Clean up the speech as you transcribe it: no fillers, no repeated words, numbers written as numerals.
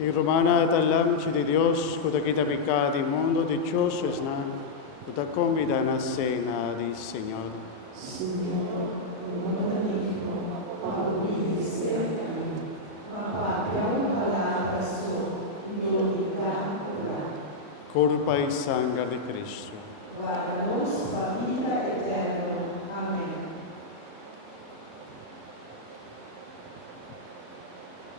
Y Romana talam de Dios, kuta kita pecado mundo, dichoso es na, kuta convida na cena di Señor. Corpo e sangue di Cristo. Guarda-nos, família